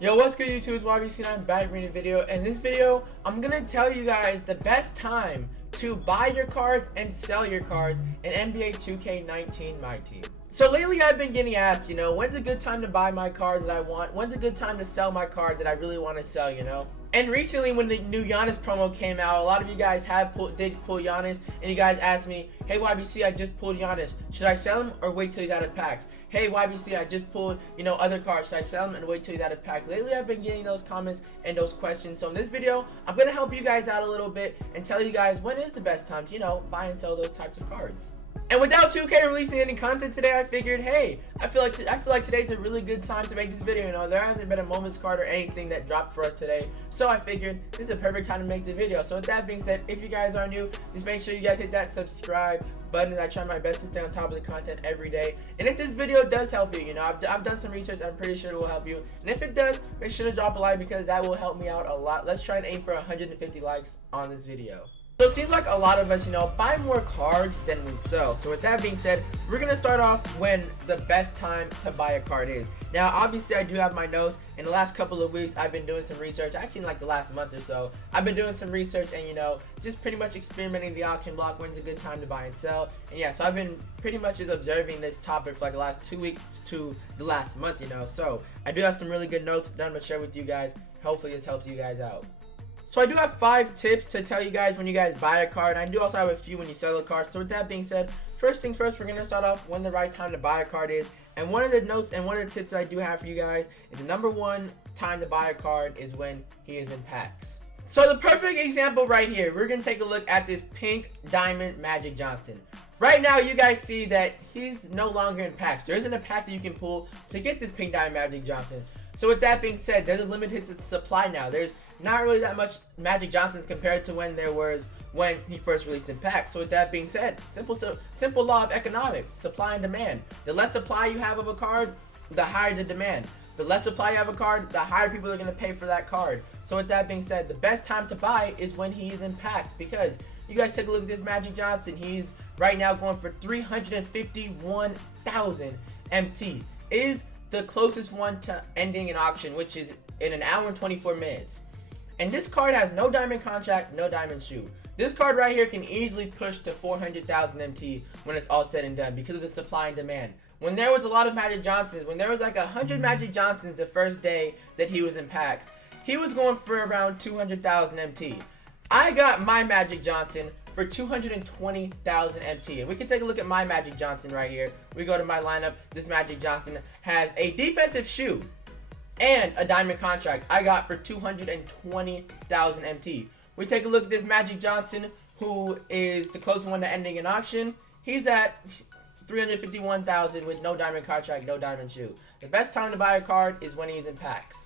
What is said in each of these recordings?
Yo, what's good YouTube? It's YBC9 back bringing a video. In this video, I'm gonna tell you guys the best time to buy your cards and sell your cards in NBA 2K19 Myteam. So lately I've been getting asked, when's a good time to buy my cards that I want? When's a good time to sell my card that I really want to sell, And recently when the new Giannis promo came out, a lot of you guys did pull Giannis, and you guys asked me, hey YBC, I just pulled Giannis. Should I sell him or wait till he's out of packs? Hey YBC, I just pulled, other cards. Should I sell them and wait till he's out of packs? Lately I've been getting those comments and those questions. So in this video, I'm going to help you guys out a little bit and tell you guys when is the best time to, buy and sell those types of cards. And without 2K releasing any content today, I figured, hey, I feel like today's a really good time to make this video. There hasn't been a moments card or anything that dropped for us today, so I figured this is a perfect time to make the video. So with that being said, if you guys are new, just make sure you guys hit that subscribe button. I try my best to stay on top of the content every day. And if this video does help you, I've done some research. I'm pretty sure it will help you. And if it does, make sure to drop a like because that will help me out a lot. Let's try and aim for 150 likes on this video. So it seems like a lot of us, buy more cards than we sell. So with that being said, we're going to start off when the best time to buy a card is. Now, obviously, I do have my notes. In the last couple of weeks, I've been doing some research. Actually, in like the last month or so, I've been doing some research and, just pretty much experimenting the auction block. When's a good time to buy and sell? And yeah, so I've been pretty much just observing this topic for like the last 2 weeks to the last month, So I do have some really good notes that I'm going to share with you guys. Hopefully, this helps you guys out. So I do have 5 tips to tell you guys when you guys buy a card. And I do also have a few when you sell a card. So with that being said, first things first, we're going to start off when the right time to buy a card is. And one of the notes and one of the tips I do have for you guys is the number one time to buy a card is when he is in packs. So the perfect example right here, we're going to take a look at this pink diamond Magic Johnson. Right now, you guys see that he's no longer in packs. There isn't a pack that you can pull to get this pink diamond Magic Johnson. So with that being said, there's a limited supply now. There's not really that much Magic Johnsons compared to when he first released in packs. So with that being said, simple law of economics, supply and demand. The less supply you have of a card, the higher the demand. The less supply you have of a card, the higher people are going to pay for that card. So with that being said, the best time to buy is when he's in packs, because you guys take a look at this Magic Johnson. He's right now going for 351,000 MT. Is the closest one to ending an auction, which is in an hour and 24 minutes. And this card has no diamond contract, no diamond shoe. This card right here can easily push to 400,000 MT when it's all said and done because of the supply and demand. When there was a lot of Magic Johnsons, when there was like 100 Magic Johnsons the first day that he was in packs, he was going for around 200,000 MT. I got my Magic Johnson for 220,000 MT. And we can take a look at my Magic Johnson right here. We go to my lineup. This Magic Johnson has a defensive shoe and a diamond contract I got for 220,000 MT. We take a look at this Magic Johnson, who is the closest one to ending an auction. He's at 351,000 with no diamond contract, no diamond shoe. The best time to buy a card is when he's in packs.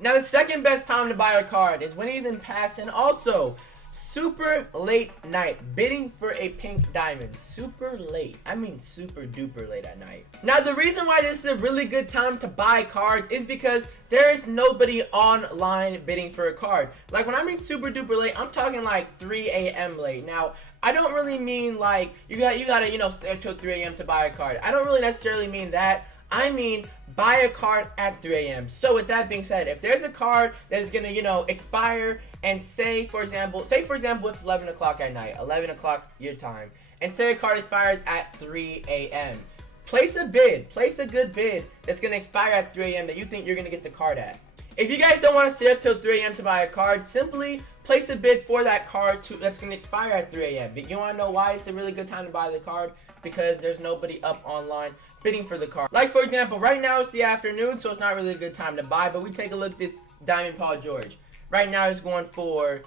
Now the second best time to buy a card is when he's in packs and also super late night, bidding for a pink diamond. Super late. I mean super duper late at night. Now the reason why this is a really good time to buy cards is because there is nobody online bidding for a card. Like when I mean super duper late, I'm talking like 3 a.m. late. Now I don't really mean like you gotta stay up till 3 a.m. to buy a card. I don't really necessarily mean that. I mean buy a card at 3 a.m. So with that being said, if there's a card that is gonna expire, and say for example it's 11 o'clock at night, 11 o'clock your time, and say a card expires at 3 a.m. Place a good bid that's gonna expire at 3 a.m. that you think you're gonna get the card at. If you guys don't want to stay up till 3 a.m. to buy a card, simply place a bid for that card that's going to expire at 3 a.m. But you want to know why it's a really good time to buy the card? Because there's nobody up online bidding for the card. Like for example, right now it's the afternoon, so it's not really a good time to buy. But we take a look at this Diamond Paul George. Right now it's going for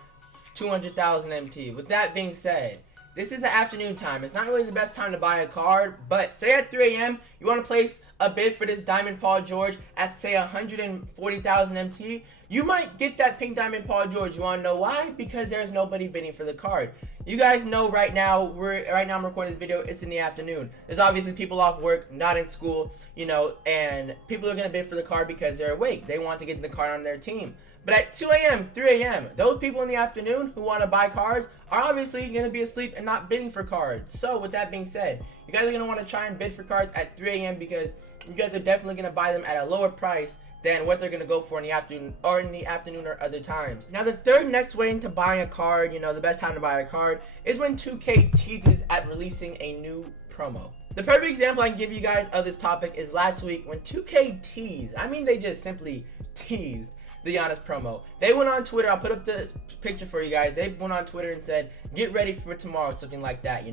200,000 MT. With that being said, this is the afternoon time. It's not really the best time to buy a card, but say at 3 a.m. you want to place a bid for this Diamond Paul George at say 140,000 MT. You might get that pink Diamond Paul George. You want to know why? Because there's nobody bidding for the card. You guys know right now I'm recording this video. It's in the afternoon. There's obviously people off work, not in school, and people are gonna bid for the card because they're awake. They want to get the card on their team. But at 2 a.m., 3 a.m., those people in the afternoon who want to buy cards are obviously going to be asleep and not bidding for cards. So with that being said, you guys are going to want to try and bid for cards at 3 a.m. because you guys are definitely going to buy them at a lower price than what they're gonna go for in the afternoon or other times. Now the third next way into buying a card, the best time to buy a card is when 2K teases at releasing a new promo. The perfect example I can give you guys of this topic is last week when 2K teased. I mean, they just simply teased the Giannis promo. They went on Twitter. I'll put up this picture for you guys. They went on Twitter and said, "Get ready for tomorrow," something like that.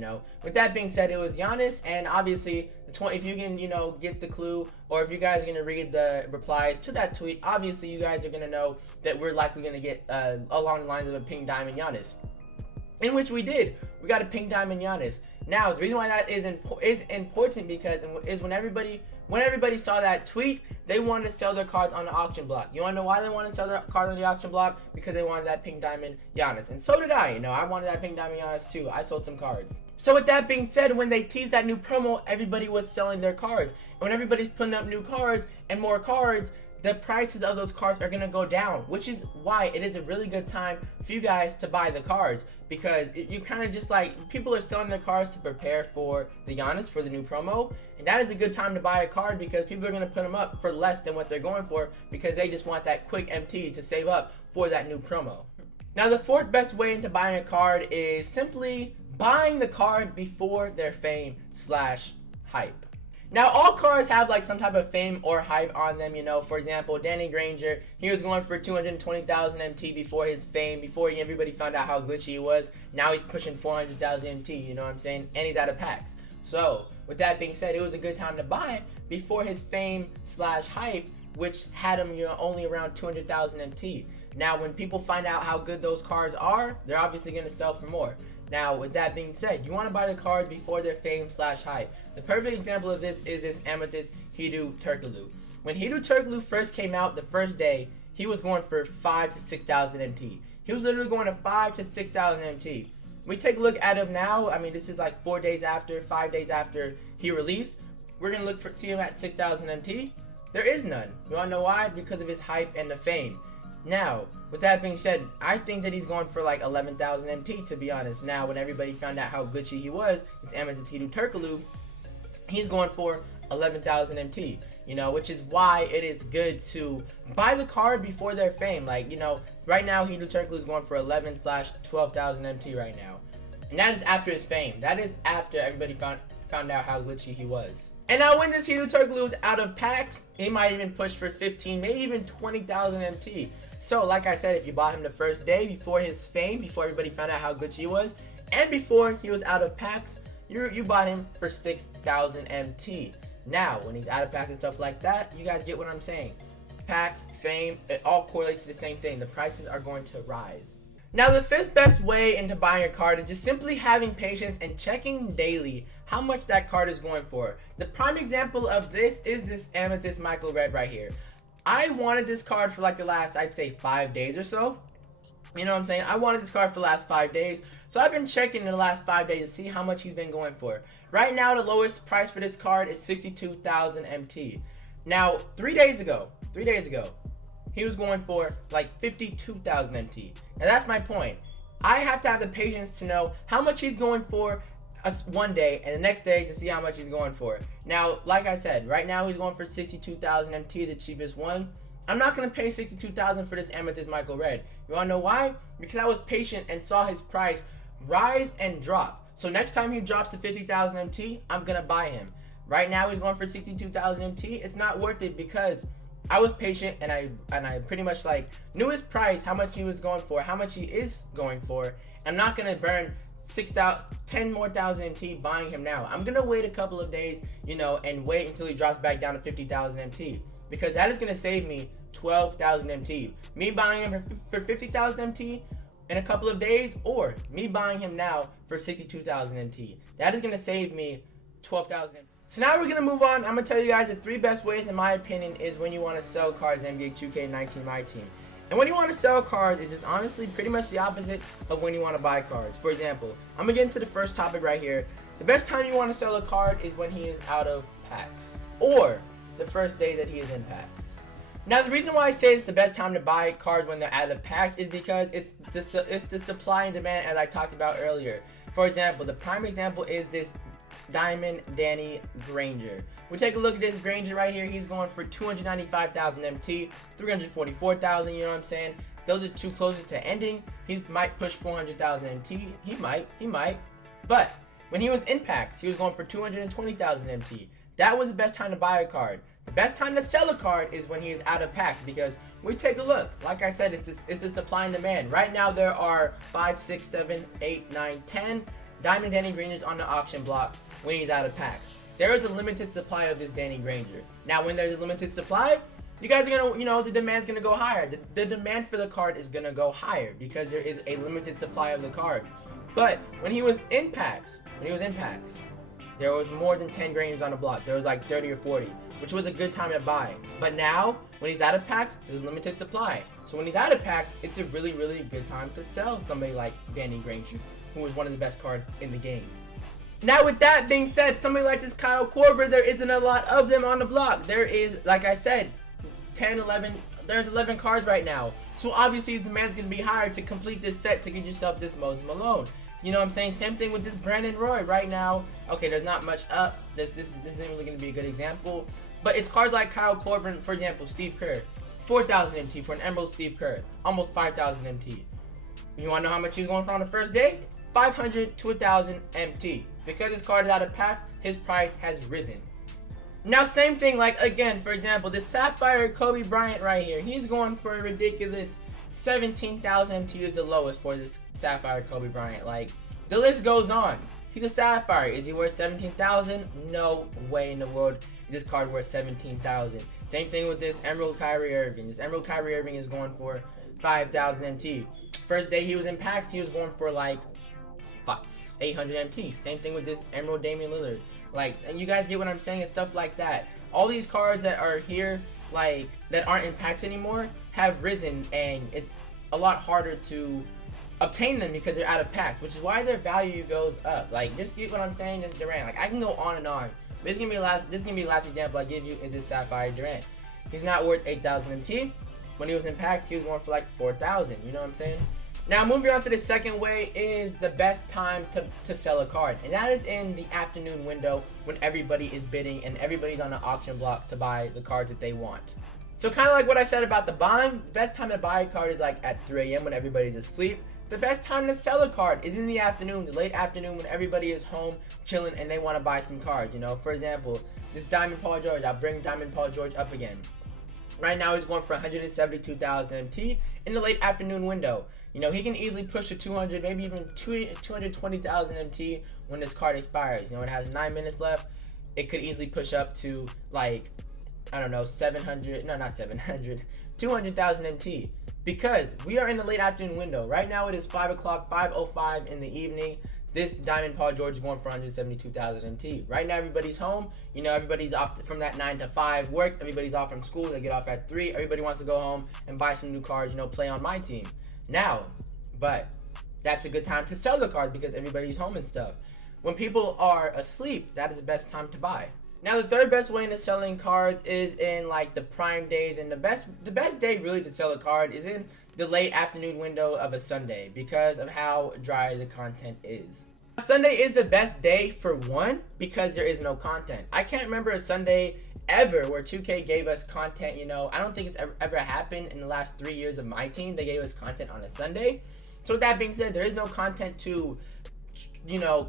With that being said, it was Giannis, and obviously, if you can, get the clue, or if you guys are gonna read the reply to that tweet, obviously you guys are gonna know that we're likely gonna get along the lines of a pink diamond Giannis, in which we did. We got a pink diamond Giannis. Now, the reason why that is important because when everybody saw that tweet, they wanted to sell their cards on the auction block. You want to know why they wanted to sell their cards on the auction block? Because they wanted that pink diamond Giannis. And so did I. I wanted that pink diamond Giannis too. I sold some cards. So with that being said, when they teased that new promo, everybody was selling their cards. And when everybody's putting up new cards and more cards, the prices of those cards are going to go down, which is why it is a really good time for you guys to buy the cards, because you kind of just people are selling their cards to prepare for the Giannis, for the new promo, and that is a good time to buy a card because people are going to put them up for less than what they're going for because they just want that quick MT to save up for that new promo. Now the fourth best way into buying a card is simply buying the card before their fame/hype. Now, all cards have some type of fame or hype on them, For example, Danny Granger, he was going for 220,000 MT before his fame, before everybody found out how glitchy he was. Now he's pushing 400,000 MT, you know what I'm saying? And he's out of packs. So, with that being said, it was a good time to buy before his fame/hype, which had him, only around 200,000 MT. Now, when people find out how good those cards are, they're obviously going to sell for more. Now, with that being said, you want to buy the cards before their fame/hype. The perfect example of this is this Amethyst Hideo Turkoglu. When Hideo Turkoglu first came out the first day, he was going for 5,000 to 6,000 MT. He was literally going to 5,000 to 6,000 MT. We take a look at him now. I mean, this is 5 days after he released. We're going to see him at 6,000 MT. There is none. You want to know why? Because of his hype and the fame. Now, with that being said, I think that he's going for 11,000 MT, to be honest. Now, when everybody found out how glitchy he was, this Amethyst Hideo Turkoglu, he's going for 11,000 MT, which is why it is good to buy the card before their fame. Right now, Hideo Turkoglu is going for 11,000/12,000 MT right now. And that is after his fame. That is after everybody found out how glitchy he was. And now when this Hideo Turkoglu is out of packs, he might even push for 15, maybe even 20,000 MT. So, like I said, if you bought him the first day before his fame, before everybody found out how good he was, and before he was out of packs, you bought him for 6,000 MT. Now, when he's out of packs and stuff like that, you guys get what I'm saying. Packs, fame, it all correlates to the same thing. The prices are going to rise. Now, the fifth best way into buying a card is just simply having patience and checking daily how much that card is going for. The prime example of this is this Amethyst Michael Red right here. I wanted this card for the last, I'd say, 5 days or so. You know what I'm saying? I wanted this card for the last 5 days. So I've been checking in the last 5 days to see how much he's been going for. Right now, the lowest price for this card is 62,000 MT. Now, 3 days ago, he was going for 52,000 MT. Now that's my point. I have to have the patience to know how much he's going for one day and the next day to see how much he's going for. Now, like I said, right now he's going for 62,000 MT, the cheapest one. I'm not going to pay 62,000 for this Amethyst Michael Red. You want to know why? Because I was patient and saw his price rise and drop. So next time he drops to 50,000 MT, I'm going to buy him. Right now he's going for 62,000 MT. It's not worth it because I was patient and I pretty much knew his price, how much he was going for, how much he is going for. I'm not going to burn 10 more thousand MT buying him now. I'm gonna wait a couple of days, and wait until he drops back down to 50,000 MT, because that is gonna save me 12,000 MT. Me buying him for 50,000 MT in a couple of days, or me buying him now for 62,000 MT. That is gonna save me 12,000 MT. So now we're gonna move on. I'm gonna tell you guys the 3 best ways, in my opinion, is when you want to sell cards in NBA 2K19 Myteam. And when you want to sell cards, it's just honestly pretty much the opposite of when you want to buy cards. For example, I'm going to get into the first topic right here. The best time you want to sell a card is when he is out of packs, or the first day that he is in packs. Now, the reason why I say it's the best time to buy cards when they're out of packs is because it's the supply and demand, as I talked about earlier. For example, the prime example is this Diamond Danny Granger. We take a look at this Granger right here. He's going for 295,000 MT, 344,000. You know what I'm saying? Those are too close to ending. He might push 400,000 MT. He might. But when he was in packs, he was going for 220,000 MT. That was the best time to buy a card. The best time to sell a card is when he is out of packs, because we take a look. Like I said, it's the supply and demand. Right now there are 5, 6, 7, 8, 9, 10 Diamond Danny Grangers on the auction block when he's out of packs. There is a limited supply of this Danny Granger. Now when there's a limited supply, you guys are gonna, the demand's gonna go higher. The demand for the card is gonna go higher because there is a limited supply of the card. But when he was in packs, there was more than 10 Grangers on the block. There was like 30 or 40, which was a good time to buy. But now, when he's out of packs, there's limited supply. So when he's out of packs, it's a really, really good time to sell somebody like Danny Granger, who is one of the best cards in the game. Now with that being said, somebody like this Kyle Korver, there isn't a lot of them on the block. There is, like I said, 10, 11, there's 11 cards right now. So obviously the demand's going to be higher to complete this set to get yourself this Moses Malone. You know what I'm saying? Same thing with this Brandon Roy right now. Okay, there's not much up. This isn't really going to be a good example. But it's cards like Kyle Korver, for example, Steve Kerr. 4,000 MT for an Emerald Steve Kerr. Almost 5,000 MT. You want to know how much he's going for on the first day? 500 to 1,000 MT. Because this card is out of packs, his price has risen. Now same thing, like again, for example, this Sapphire Kobe Bryant right here. He's going for a ridiculous 17,000 MT is the lowest for this Sapphire Kobe Bryant. Like, the list goes on. He's a Sapphire. Is he worth 17,000? No way in the world is this card worth 17,000. Same thing with this Emerald Kyrie Irving. This Emerald Kyrie Irving is going for 5,000 MT. First day he was in packs, he was going for like 800 MT. Same thing with this Emerald Damian Lillard. Like, and you guys get what I'm saying and stuff like that. All these cards that are here, like, that aren't in packs anymore, have risen, and it's a lot harder to obtain them because they're out of packs, which is why their value goes up. Like, just get what I'm saying. This Durant, like, I can go on and on. This is gonna be the last example I give you is this Sapphire Durant. He's not worth 8,000 MT. When he was in packs, he was going for like 4,000. You know what I'm saying? Now, moving on to the second way is the best time to sell a card, and that is in the afternoon window when everybody is bidding and everybody's on the auction block to buy the cards that they want. So kind of like what I said about the buying, the best time to buy a card is like at 3 a.m. when everybody's asleep. The best time to sell a card is in the afternoon, the late afternoon when everybody is home chilling and they want to buy some cards. You know, for example, this Diamond Paul George, I'll bring Diamond Paul George up again. Right now he's going for 172,000 MT in the late afternoon window. You know, he can easily push to 200, maybe even 220,000 MT when this card expires. You know, it has 9 minutes left. It could easily push up to like, I don't know, 200,000 MT. Because we are in the late afternoon window. Right now it is 5 o'clock, 5:05 in the evening. This Diamond Paul George is going for 172,000 MT. Right now everybody's home. You know, everybody's off from that 9 to 5 work. Everybody's off from school. They get off at 3. Everybody wants to go home and buy some new cards, you know, play on my team. Now, but that's a good time to sell the cards because everybody's home and stuff. When people are asleep, that is the best time to buy. Now, the third best way into selling cards is in like the prime days, and the best day really to sell a card is in the late afternoon window of a Sunday because of how dry the content is. Sunday is the best day for one because there is no content. I can't remember a Sunday ever where 2K gave us content. You know, I don't think it's ever happened in the last 3 years of my team. They gave us content on a Sunday. So with that being said, there is no content to, you know,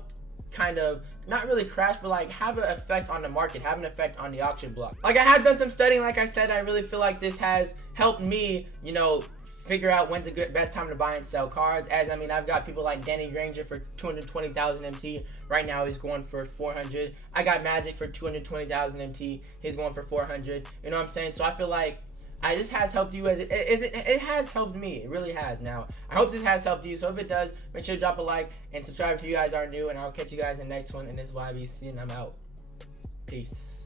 kind of not really crash, but like have an effect on the market, have an effect on the auction block. Like, I have done some studying. Like I said, I really feel like this has helped me, you know, figure out when's the best time to buy and sell cards. As I mean, I've got people like Danny Granger for 220,000 MT. Right now he's going for 400. I got Magic for 220,000 MT. He's going for 400. You know what I'm saying? So I feel like this has helped you. It has helped me. It really has. Now, I hope this has helped you. So if it does, make sure to drop a like and subscribe if you guys are new. And I'll catch you guys in the next one. And this is YBC, and I'm out. Peace.